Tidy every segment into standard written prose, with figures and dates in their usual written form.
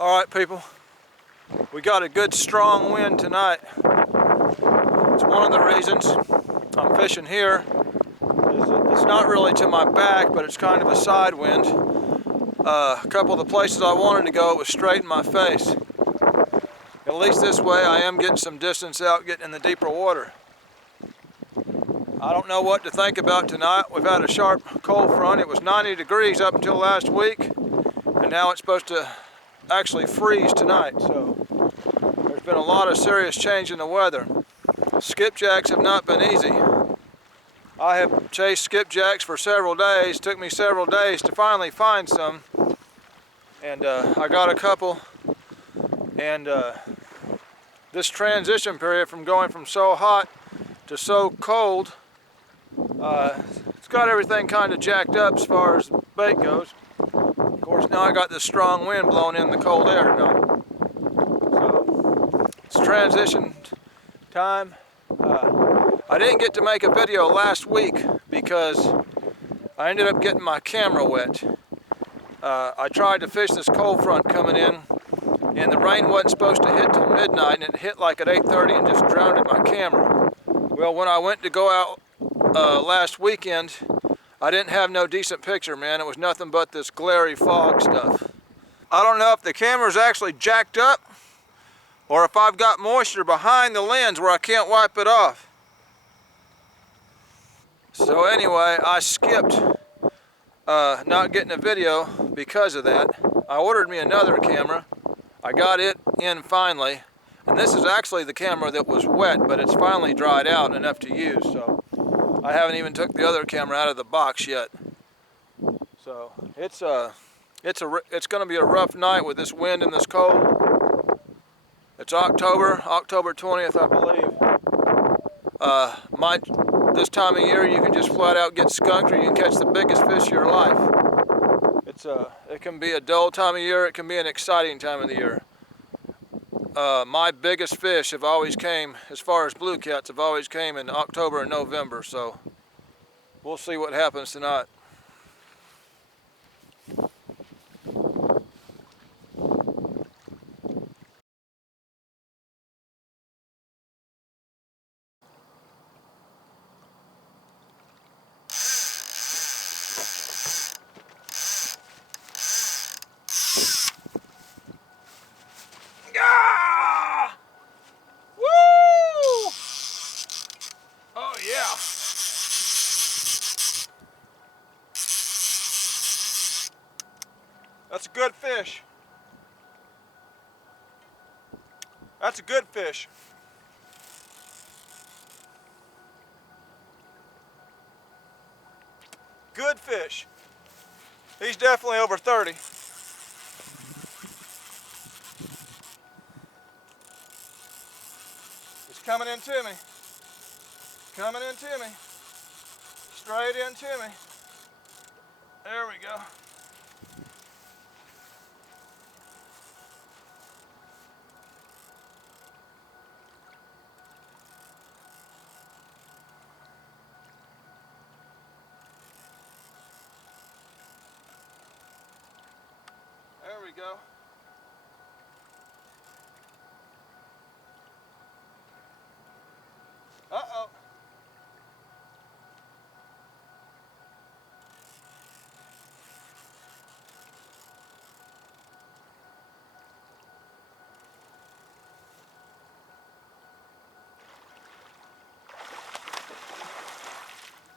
All right, people, we got a good strong wind tonight. It's one of the reasons I'm fishing here. It's not really to my back, but it's kind of a side wind. A couple of the places I wanted to go, it was straight in my face. At least this way I am getting some distance out, getting in the deeper water. I don't know what to think about tonight. We've had a sharp cold front. It was 90 degrees up until last week, and now it's supposed to actually freeze tonight. So there's been a lot of serious change in the weather. Skipjacks have not been easy. I have chased skipjacks for several days. It took me several days to finally find some, and I got a couple. And this transition period from going from so hot to so cold, it's got everything kind of jacked up as far as bait goes. Of course, now I got this strong wind blowing in the cold air tonight. So it's transition time. I didn't get to make a video last week because I ended up getting my camera wet. I tried to fish this cold front coming in, and the rain wasn't supposed to hit till midnight, and it hit like at 8:30 and just drowned my camera. Well, when I went to go out last weekend, I didn't have no decent picture, man. It was nothing but this glary fog stuff. I don't know if the camera's actually jacked up or if I've got moisture behind the lens where I can't wipe it off. So anyway, I skipped not getting a video because of that. I ordered me another camera. I got it in finally. And this is actually the camera that was wet, but it's finally dried out enough to use. So I haven't even took the other camera out of the box yet. So it's going to be a rough night with this wind and this cold. It's October 20th, I believe. This time of year you can just flat out get skunked, or you can catch the biggest fish of your life. It can be a dull time of year, it can be an exciting time of the year. My biggest fish have always came, as far as blue cats, have always came in October and November, so we'll see what happens tonight. Ah! Woo! Oh yeah. That's a good fish. That's a good fish. Good fish. He's definitely over 30. He's coming into me. Coming into me. Straight into me. There we go. There we go. Uh-oh.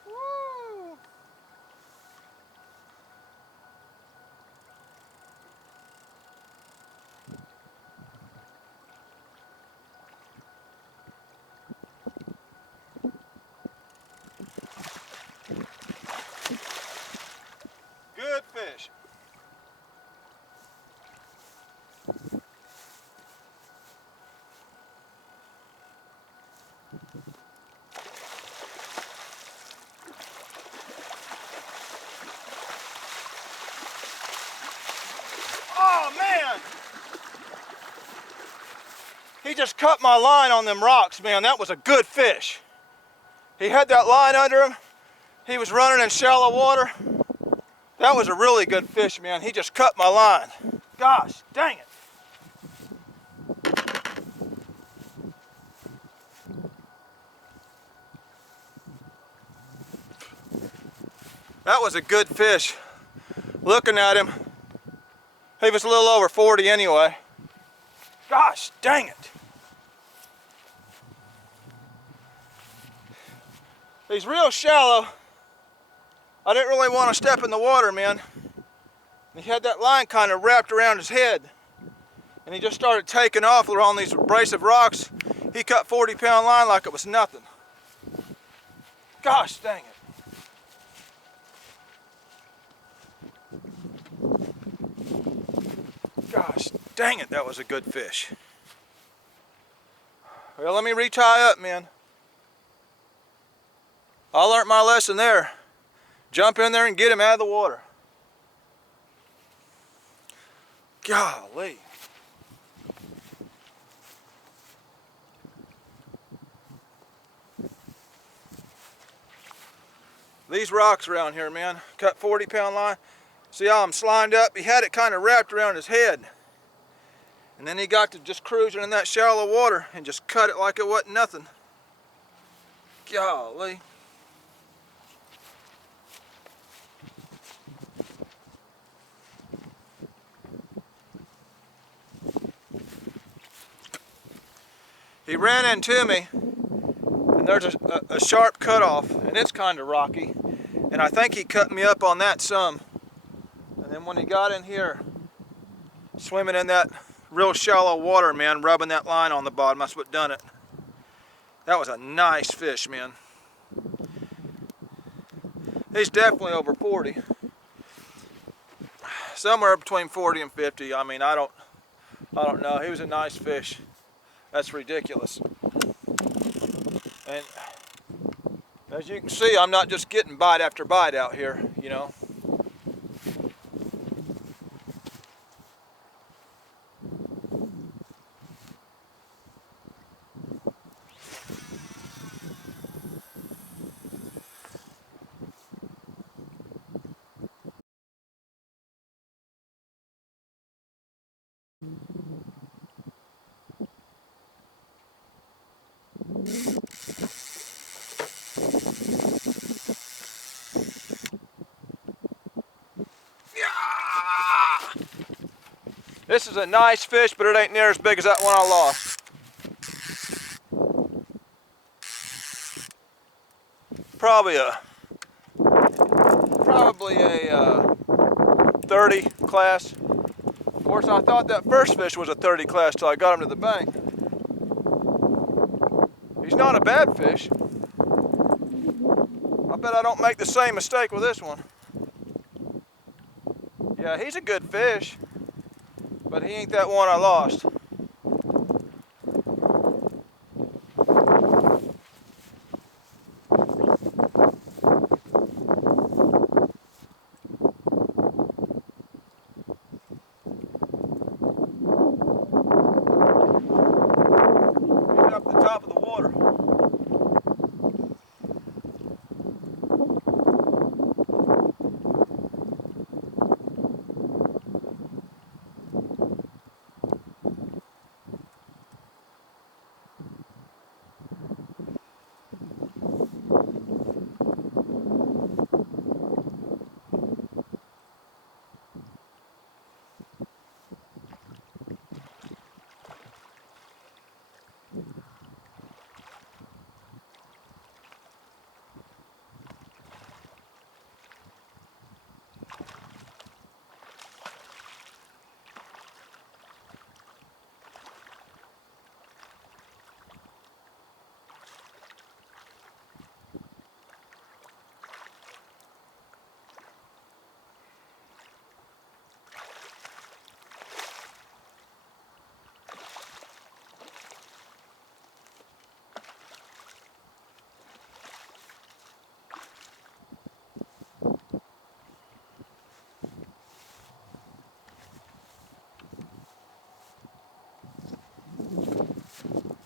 Woo! Good fish. Oh man! He just cut my line on them rocks, man. That was a good fish. He had that line under him. He was running in shallow water. That was a really good fish, man. He just cut my line. Gosh, dang it. That was a good fish. Looking at him, he was a little over 40 anyway. Gosh dang it. He's real shallow. I didn't really want to step in the water, man. He had that line kind of wrapped around his head. And he just started taking off around these abrasive rocks. He cut 40-pound line like it was nothing. Gosh dang it. Gosh dang it, that was a good fish. Well, let me retie up, man. I learned my lesson there. Jump in there and get him out of the water. Golly. These rocks around here, man. Cut 40-pound line. See how I'm slined up? He had it kind of wrapped around his head. And then he got to just cruising in that shallow water and just cut it like it wasn't nothing. Golly. He ran into me, and there's a sharp cutoff, and it's kind of rocky. And I think he cut me up on that some. And then when he got in here, swimming in that real shallow water, man, rubbing that line on the bottom, that's what done it. That was a nice fish, man. He's definitely over 40. Somewhere between 40 and 50. I mean, I don't know. He was a nice fish. That's ridiculous. And as you can see, I'm not just getting bite after bite out here, you know. This is a nice fish, but it ain't near as big as that one I lost. Probably a 30 class. Of course, I thought that first fish was a 30 class till I got him to the bank. He's not a bad fish. I bet I don't make the same mistake with this one. Yeah, he's a good fish, but he ain't that one I lost. He's up at the top of the water.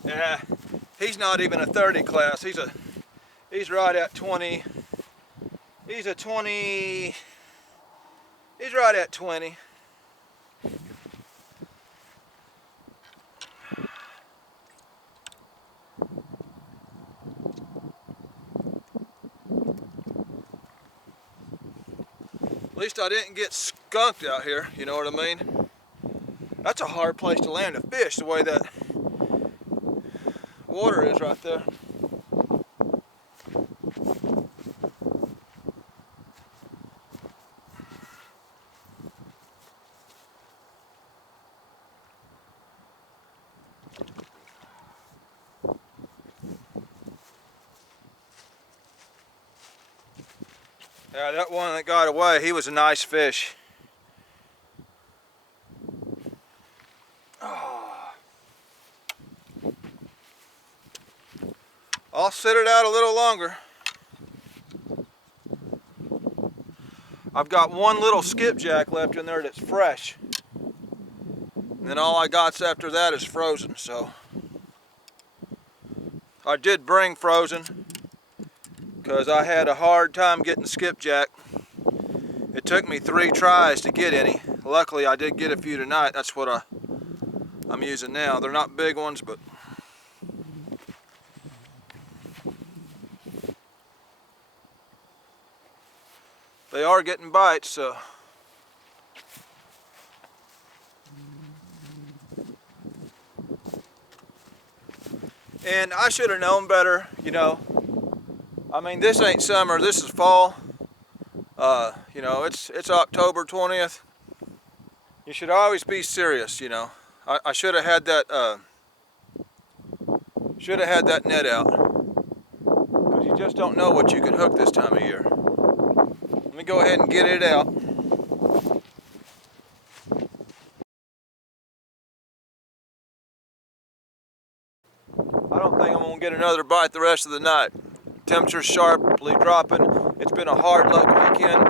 Yeah, he's not even a 30 class. He's right at 20. He's a 20. He's right at 20. least I didn't get skunked out here, you know what I mean? That's a hard place to land a fish, the way that water is right there. Yeah, that one that got away, he was a nice fish. Oh. I'll sit it out a little longer. I've got one little skipjack left in there that's fresh. And then all I got after that is frozen, so. I did bring frozen because I had a hard time getting skipjack. It took me 3 tries to get any. Luckily I did get a few tonight. That's what I'm using now. They're not big ones, but they are getting bites, so. And I should have known better, you know. I mean, this ain't summer, this is fall. You know, it's October 20th. You should always be serious, you know. I should have had that net out. Because you just don't know what you can hook this time of year. Let me go ahead and get it out. I don't think I'm gonna get another bite the rest of the night. Temperature's sharply dropping. It's been a hard luck weekend. It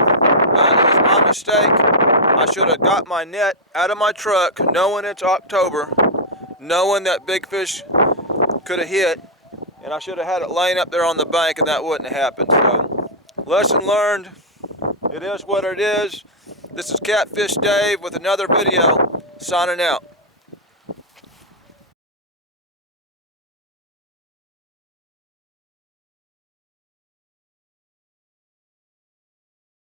was my mistake. I should have got my net out of my truck, knowing it's October, knowing that big fish could have hit, and I should have had it laying up there on the bank, and that wouldn't have happened. So, lesson learned. It is what it is. This is Catfish Dave with another video, signing out.